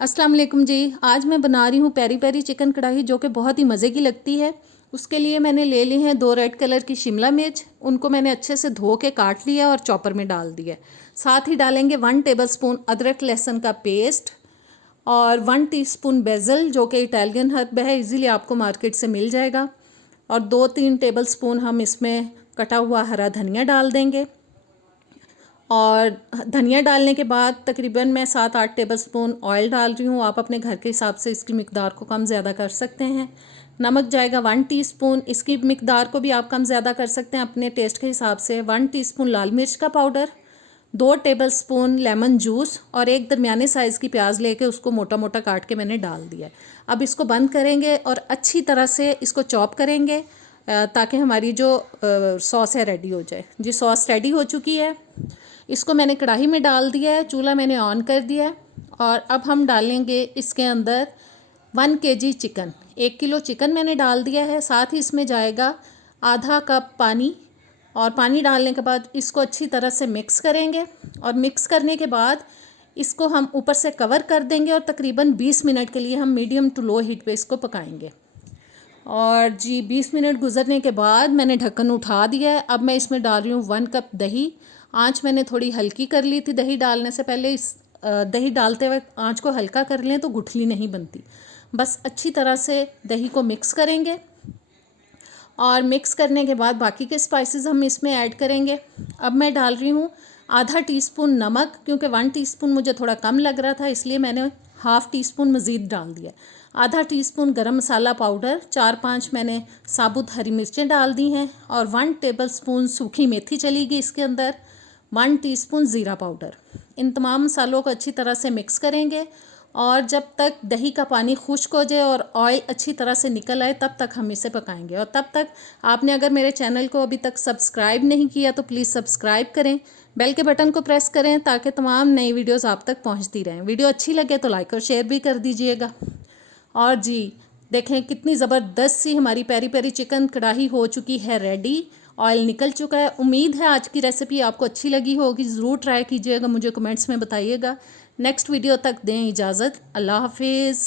अस्सलाम वालेकुम जी। आज मैं बना रही हूँ पेरी पेरी चिकन कढ़ाई, जो कि बहुत ही मज़े की लगती है। उसके लिए मैंने ले ली हैं 2 रेड कलर की शिमला मिर्च। उनको मैंने अच्छे से धो के काट लिया और चॉपर में डाल दिया। साथ ही डालेंगे 1 टेबलस्पून अदरक लहसुन का पेस्ट और 1 टीस्पून बेसल, जो कि इटालियन हर्ब है, इजीली आपको मार्केट से मिल जाएगा। और 2-3 टेबलस्पून हम इसमें कटा हुआ हरा धनिया डाल देंगे। और धनिया डालने के बाद तकरीबन मैं 7-8 टेबलस्पून ऑयल डाल रही हूँ। आप अपने घर के हिसाब से इसकी मिकदार को कम ज़्यादा कर सकते हैं। नमक जाएगा 1 टीस्पून, इसकी मिकदार को भी आप कम ज़्यादा कर सकते हैं अपने टेस्ट के हिसाब से। 1 टीस्पून लाल मिर्च का पाउडर, 2 टेबलस्पून लेमन जूस और एक दरमियाने साइज़ की प्याज लेके उसको मोटा मोटा काट के मैंने डाल दिया है। अब इसको बंद करेंगे और अच्छी तरह से इसको चॉप करेंगे ताकि हमारी जो सॉस है रेडी हो जाए। जी, सॉस रेडी हो चुकी है। इसको मैंने कढ़ाई में डाल दिया है, चूल्हा मैंने ऑन कर दिया है। और अब हम डालेंगे इसके अंदर 1 केजी चिकन। 1 किलो चिकन मैंने डाल दिया है। साथ ही इसमें जाएगा आधा कप पानी। और पानी डालने के बाद इसको अच्छी तरह से मिक्स करेंगे। और मिक्स करने के बाद इसको हम ऊपर से कवर कर देंगे और तकरीबन 20 मिनट के लिए हम मीडियम टू लो हीट पे इसको पकाएंगे। और जी, 20 मिनट गुजरने के बाद मैंने ढक्कन उठा दिया है। अब मैं इसमें डाल रही हूँ 1 कप दही। आँच मैंने थोड़ी हल्की कर ली थी दही डालने से पहले। इस दही डालते वक्त आँच को हल्का कर लें तो गुठली नहीं बनती। बस अच्छी तरह से दही को मिक्स करेंगे। और मिक्स करने के बाद बाकी के स्पाइसेस हम इसमें ऐड करेंगे। अब मैं डाल रही हूँ आधा टीस्पून नमक, क्योंकि 1 टीस्पून मुझे थोड़ा कम लग रहा था, इसलिए मैंने हाफ़ टीस्पून मज़ीद डाल दिया। आधा टीस्पून गरम मसाला पाउडर, 4-5 मैंने साबुत हरी मिर्चें डाल दी हैं। और 1 टेबलस्पून सूखी मेथी चलेगी इसके अंदर। 1 टीस्पून ज़ीरा पाउडर। इन तमाम मसालों को अच्छी तरह से मिक्स करेंगे। और जब तक दही का पानी खुश्क हो जाए और ऑयल अच्छी तरह से निकल आए तब तक हम इसे पकाएंगे। और तब तक आपने अगर मेरे चैनल को अभी तक सब्सक्राइब नहीं किया तो प्लीज़ सब्सक्राइब करें, बेल के बटन को प्रेस करें ताकि तमाम नई वीडियोस आप तक पहुंचती रहें। वीडियो अच्छी लगे तो लाइक और शेयर भी कर दीजिएगा। और जी, देखें कितनी ज़बरदस्त सी हमारी पेरी पेरी चिकन कढ़ाई हो चुकी है रेडी। ऑयल निकल चुका है। उम्मीद है आज की रेसिपी आपको अच्छी लगी होगी। ज़रूर ट्राई कीजिएगा, मुझे कमेंट्स में बताइएगा। नेक्स्ट वीडियो तक दें इजाज़त। अल्लाह हाफिज़।